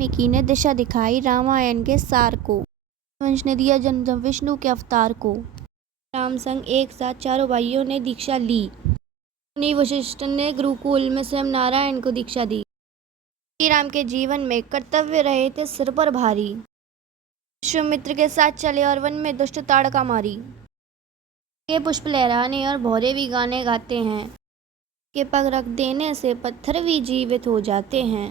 वाल्मीकि ने दिशा दिखाई रामायण के सार को। वंश ने दिया जन्म विष्णु के अवतार को। राम संग एक साथ चारों भाइयों ने दीक्षा ली। मुनि वशिष्ठ ने गुरुकुल में स्वयं नारायण को दीक्षा दी। श्री राम के जीवन में कर्तव्य रहे थे सिर पर भारी। विश्वामित्र के साथ चले और वन में दुष्ट ताड़का मारी। के पुष्प लहराने और भौरे भी गाने गाते हैं। के पग रख देने से पत्थर भी जीवित हो जाते हैं।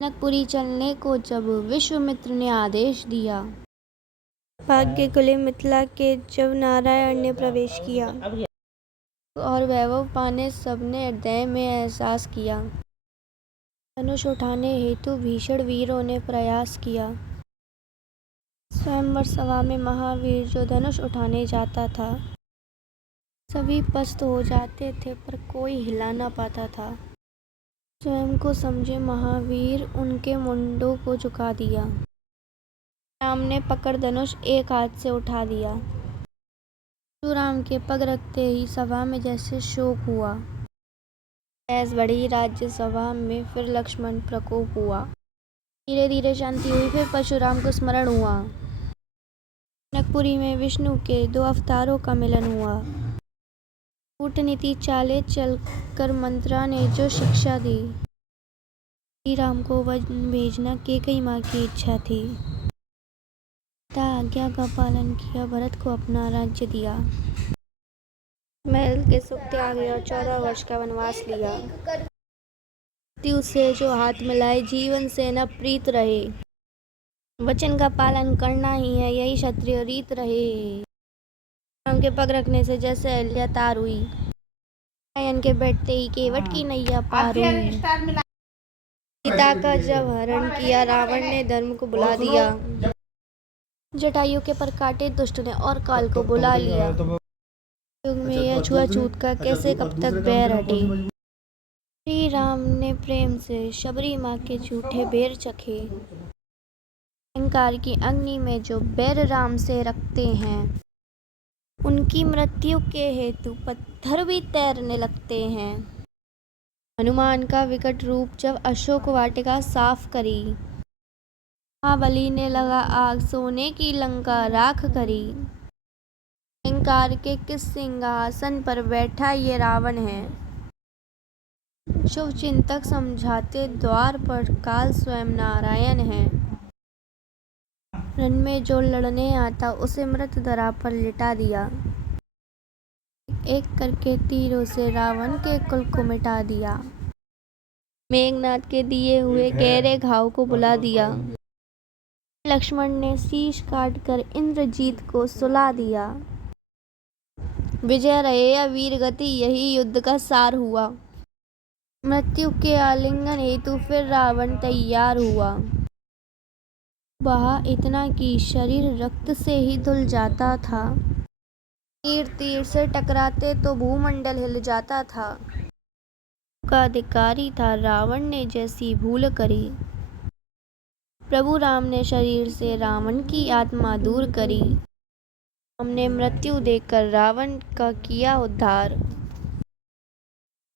जनकपुरी चलने को जब विश्वामित्र ने आदेश दिया, भाग्य खुले मिथिला के जब नारायण ने प्रवेश किया और वैभव पाने सबने हृदय में एहसास किया। धनुष उठाने हेतु भीषण वीरों ने प्रयास किया। स्वयंवर सभा में महावीर जो धनुष उठाने जाता था, सभी पस्त हो जाते थे पर कोई हिला ना पाता था। स्वयं को समझे महावीर उनके मुंडों को झुका दिया। राम ने पकड़ धनुष एक हाथ से उठा दिया। राम के पग रखते ही सभा में जैसे शोक हुआ। बहस बढ़ी राज्यसभा में, फिर लक्ष्मण प्रकोप हुआ। धीरे धीरे शांति हुई, फिर परशुराम को स्मरण हुआ। जनकपुरी में विष्णु के 2 अवतारों का मिलन हुआ। कूटनीति चाले चलकर मंत्रा ने जो शिक्षा दी, श्री राम को वन भेजना कैकेयी माँ की इच्छा थी। पिता आज्ञा का पालन किया, भरत को अपना राज्य दिया। महल के सुख त्यागे और 14 वर्ष का वनवास लिया। मृत्यु से जो हाथ मिलाए, जीवन से न प्रीत रहे। वचन का पालन करना ही है, यही क्षत्रिय रीत रहे। राम के पग रखने से जैसे अहिल्या तार हुई। नारायण के बैठते ही केवट की नैया पार हुई। सीता का जब हरण किया, रावण ने धर्म को बुला दिया। जटायु के पर काटे दुष्ट ने और काल को बुला लिया। युग में यह छुआछूत का कैसे कब तक बैर हटे। श्री राम ने प्रेम से शबरी माँ के झूठे बेर चखे। अहंकार की अग्नि में जो बैर राम से रखते हैं, उनकी मृत्यु के हेतु पत्थर भी तैरने लगते हैं। हनुमान का विकट रूप जब अशोक वाटिका साफ करी, महाबली ने लगा आग, सोने की लंका राख करी। अहंकार के किस सिंहासन पर बैठा ये रावण है। शुभ चिंतक समझाते द्वार पर काल स्वयं नारायण है। रण में जो लड़ने आता, उसे मृत धरा पर लिटा दिया। एक करके तीरों से रावण के कुल को मिटा दिया। मेघनाथ के दिए हुए गहरे घाव को बुला दिया। लक्ष्मण ने शीश काटकर इंद्रजीत को सुला दिया। विजय रहे या वीर गति, यही युद्ध का सार हुआ। मृत्यु के आलिंगन हेतु फिर रावण तैयार हुआ। बहा इतना कि शरीर रक्त से ही धुल जाता था। तीर तीर से टकराते तो भूमंडल हिल जाता था। का अधिकारी था, रावण ने जैसी भूल करी। प्रभु राम ने शरीर से रावण की आत्मा दूर करी। हमने मृत्यु देकर रावण का किया उद्धार।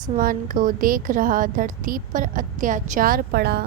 आसमान को देख रहा, धरती पर अत्याचार पड़ा।